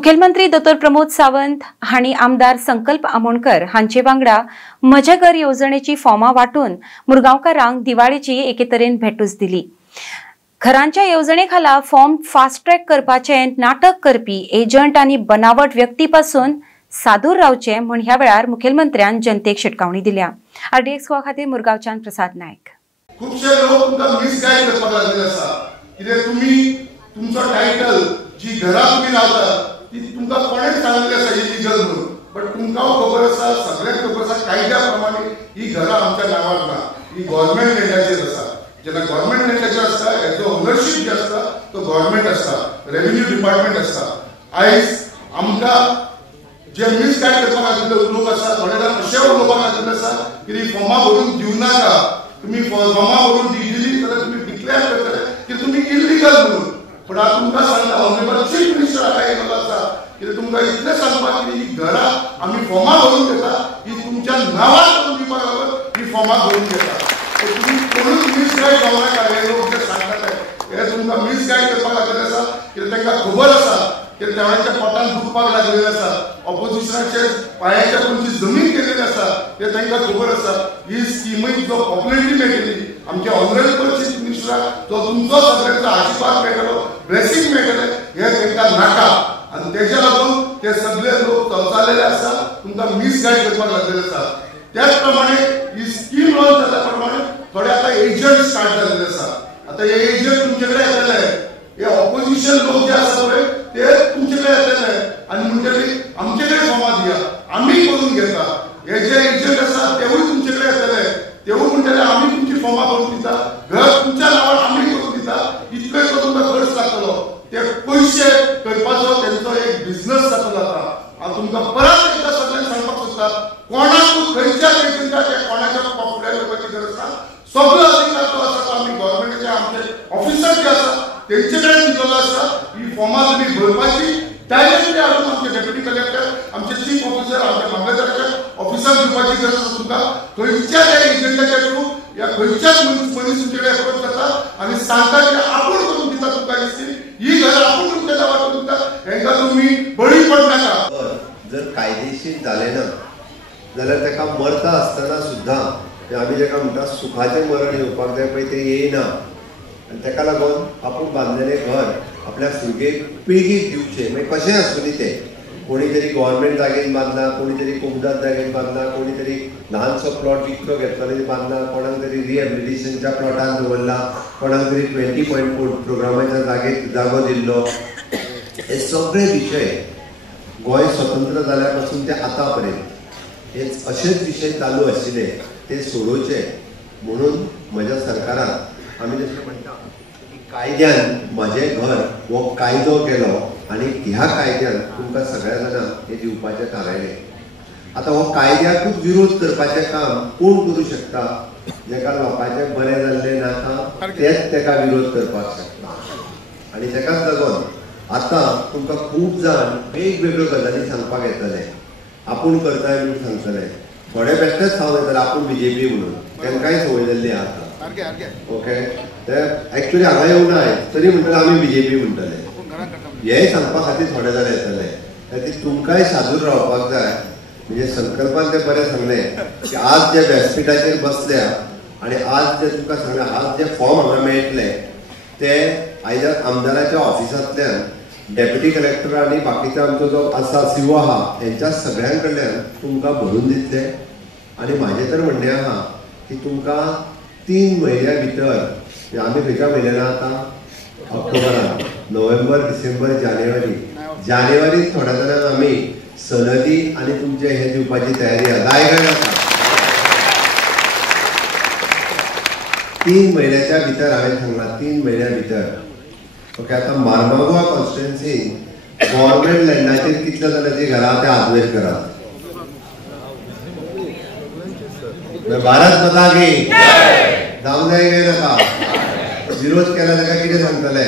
मुखेलमंत्री डॉ. प्रमोद सावंत हांणी आमदार संकल्प आमोणकर हांचे वांगडा म्हजे घर येवजणेची फॉर्मां वांटून मुरगांवकारांक दिवाळेची एके तरेन भेटूच दिली। घरांच्या येवजणे खाला फॉर्म फास्ट ट्रॅक करपाचे नाटक करपी एजंट आनी बनावट व्यक्ती पासून सादूर रावचे म्हूण ह्या वेळार मुखेलमंत्र्यान जनतेक शिटकावणी दिल्या। RDX गोवा खातीर मुरगांवच्यान प्रसाद नायक। खूबशे लोक तुमकां मिसगायड करपाक लागले आसा कित्याक तुमी तुमचो टायटल जी घरां तुमी रावता ती तुमकां कोणेच सांगले आसा इलिगल म्हणून, बट तुमकां खबर आसा, सगळ्यांक खबर आसा कायद्या प्रमाणे ही घरां आमच्या नांवार ना, ही गव्हर्नमेंट लँडाचेर आसा। जेन्ना गव्हर्नमेंट लँडाचेर आसता हेजो ओनरशीप जे आसता तो गव्हर्नमेंट आसता, रेव्हेन्यू डिपार्टमेंट आसता। आयज आमकां जे मिसगायड करपाक आशिल्ले लोक आसा, थोडे जाण अशें उलोवपाक आशिल्ले आसा की फॉर्मां भरून दिवनाका, तुमी फॉर्मां भरून दिली जाल्यार तुमी डिक्लेअर करतले की तुमी इलिगल म्हणून। पण हांव तुमकां सांगता, ऑनरेबल चीफ मिनिस्टर हाका येयलो आसा कित्याक तुमकां इतलें सांगपाक की ही घरां आमी फॉर्मां भरून घेता, ही तुमच्या नांवार करून दिवपा लागून ही फॉर्मां भरून घेता। तुमी कोणूच मिसगायड जावं नाका। हे लोक जे सांगतात हे तुमकां मिसगायड करपाक लागले आसा कित्याक तांकां खबर आसा की तेवळ्याच्या पोटान दुखपाक लागलेले आसा, ऑपोजिशनाचे पांयाच्या खंयची जमीन केलेली आसा ते तांकां खबर आसा। ही स्कीमूय जो पॉप्युलरिटी मेळटली आमच्या ऑनरेबल चीफ मिनिस्टराक जो तुमचो सगळ्यांचो आशिर्वाद मेळटलो, ब्लेसिंग मेळटले, हे तांकां नाका। आनी तेच्या लागून ते सगळे लोक चलचालेले आसा, तुमकां मिसगायड करपाक लागलेले आसा। त्याच प्रमाणे ही स्कीम लॉन्च जाल्या प्रमाणे थोडे आतां एजंट स्टार्ट जाल्ले आसा। आतां हे एजंट तुमचे कडेन येतले, हे ऑपोजिशन लोक जे आसा पळय ते तुमचे कडेन येतले आनी म्हणटली आमचे कडेन फॉर्मां दिया, आमी करून घेता। हे जे एजंट आसा तेवूय तुमचे कडेन येतले, तेवूय म्हणटले आमी तुमची फॉर्मां भरून दिता, घर तुमच्या नांवार आमी करून दिता। इतले तो तुमकां खर्च लागतलो, ते पयशे करपाचो तेंचो एक बिझनस जातलो। आतां हांव तुमकां परत एकदां सगळ्यांक सांगपाक सोदता, कोणाकूच खंयच्याच एजंटाक कोणाच्या पॉप्युलर करपाची गरज ना। सगळो अधिकार तो आसा तो आमी गव्हर्नमेंटाचे आमचे ऑफिसर जे आसा तेंचे कडेन दिलेलो आसा। ही फॉर्मां तुमी भरपाची, डायरेक्टली हाडून आमचे डेप्युटी कलेक्टर, आमचे चीफ ऑफिसर, आमचे मामलेदाराचे ऑफिसाक दिवपाची गरज आसा तुमकां। खंयच्याच एजंटाच्या थ्रू या खंयच्याच मनीस तुमचे कडेन अप्रोच जाता आनी सांगता की आपूण करून दिता तुमकां दिसती, ही घर आपूण तुमच्या नांवार करून दिता, हेंकां तुमी बळी पडनाका। जर कायदेशीर जालें ना जाल्यार ताका मरता आसतना सुद्दां आमी जेका म्हणटा सुखाचें मरण येवपाक जाय पळय तें येयना। आनी ताका लागून आपूण बांदलेलें घर आपल्या भुरगेक पिळगेक दिवचें, मागीर कशें आसतलें तें। कोणी तरी गव्हर्नमेंट जागेन बांदला, कोणी तरी कोमदाद जागेन बांदला, कोणी तरी ल्हानसो प्लॉट विकतो घेतलेलो बांदला, कोणाक तरी रिहॅबिलिटेशनच्या प्लॉटान दवरला, कोणाक तरी 20.4 प्रोग्रामाच्या जागेक जागो दिल्लो। हे सगळे विशय गोंय स्वतंत्र जाल्या पासून ते आतां पर्यंत हे अशेच विशय चालू आशिल्ले, ते सोडोवचे म्हणून म्हज्या सरकारान आमी जशें म्हणटा की कायद्यान म्हजें घर हो कायदो केलो आनी ह्या कायद्यान तुमकां सगळ्या जाणांक हे दिवपाचें थारायलें। आतां हो कायद्याकूच विरोध करपाचें काम कोण करूं शकता? जेका लोकांचें बरें जाल्लें नाका तेच ताका विरोध करपाक शकता। आनी ताकाच लागून आतां तुमकां खूब जाण वेगवेगळ्यो गजाली सांगपाक येतले, आपूण करताय म्हणून सांगतले, थोडे बेश्टेच सांगूं येतले आपूण BJP म्हणून, तांकांय संवय जाल्ली आसा। ओके, ते एक्चुअली हांगा येवनाय तरी म्हणटले आमी BJP म्हणटले, हेय सांगपा खातीर थोडे जाण येतले। खातीर तुमकांय सादूर रावपाक जाय। म्हणजे संकल्पान ते बरें सांगलें की आज जे व्यासपीठाचेर बसल्या आनी आज जे तुमकां सांगलें, आज जे फॉर्म हांगा मेळटले ते आयदर आमदाराच्या ऑफिसांतल्यान, डेप्युटी कलेक्टर आनी बाकीचो आमचो जो आसा CO आहा हेंच्या सगळ्यां कडल्यान तुमकां भरून दितले। आनी म्हाजें तर म्हणणें आहा की तुमकां 3 म्हयन्या भितर, आमी खंयच्या म्हयन्यान आतां ऑक्टोबरान, नोव्हेंबर, डिसेंबर, जानेवारीत थोड्या जाणांक आमी सनदी आनी तुमचे हे दिवपाची तयारी आहा, जाय काय नाका। 3 म्हयन्याच्या भितर हांवें सांगलां, 3 म्हयन्या भितर। ओके, आतां मार्मागोवा कॉन्स्टिट्युएन्सीन गव्हर्नमेंट लँडाचेर कितल्या जाणांची घरां ते आदवेर करात। भारत माता की जावं जाय काय नाका? विरोध केला ताका कितें सांगतले?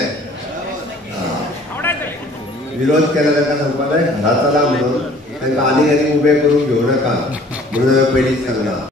विरोध केला ताका सांगपाक घरा चला म्हणून, तांकां आनी उबे करून घेवं नाका म्हणून हांवें पयलींच सांगलां।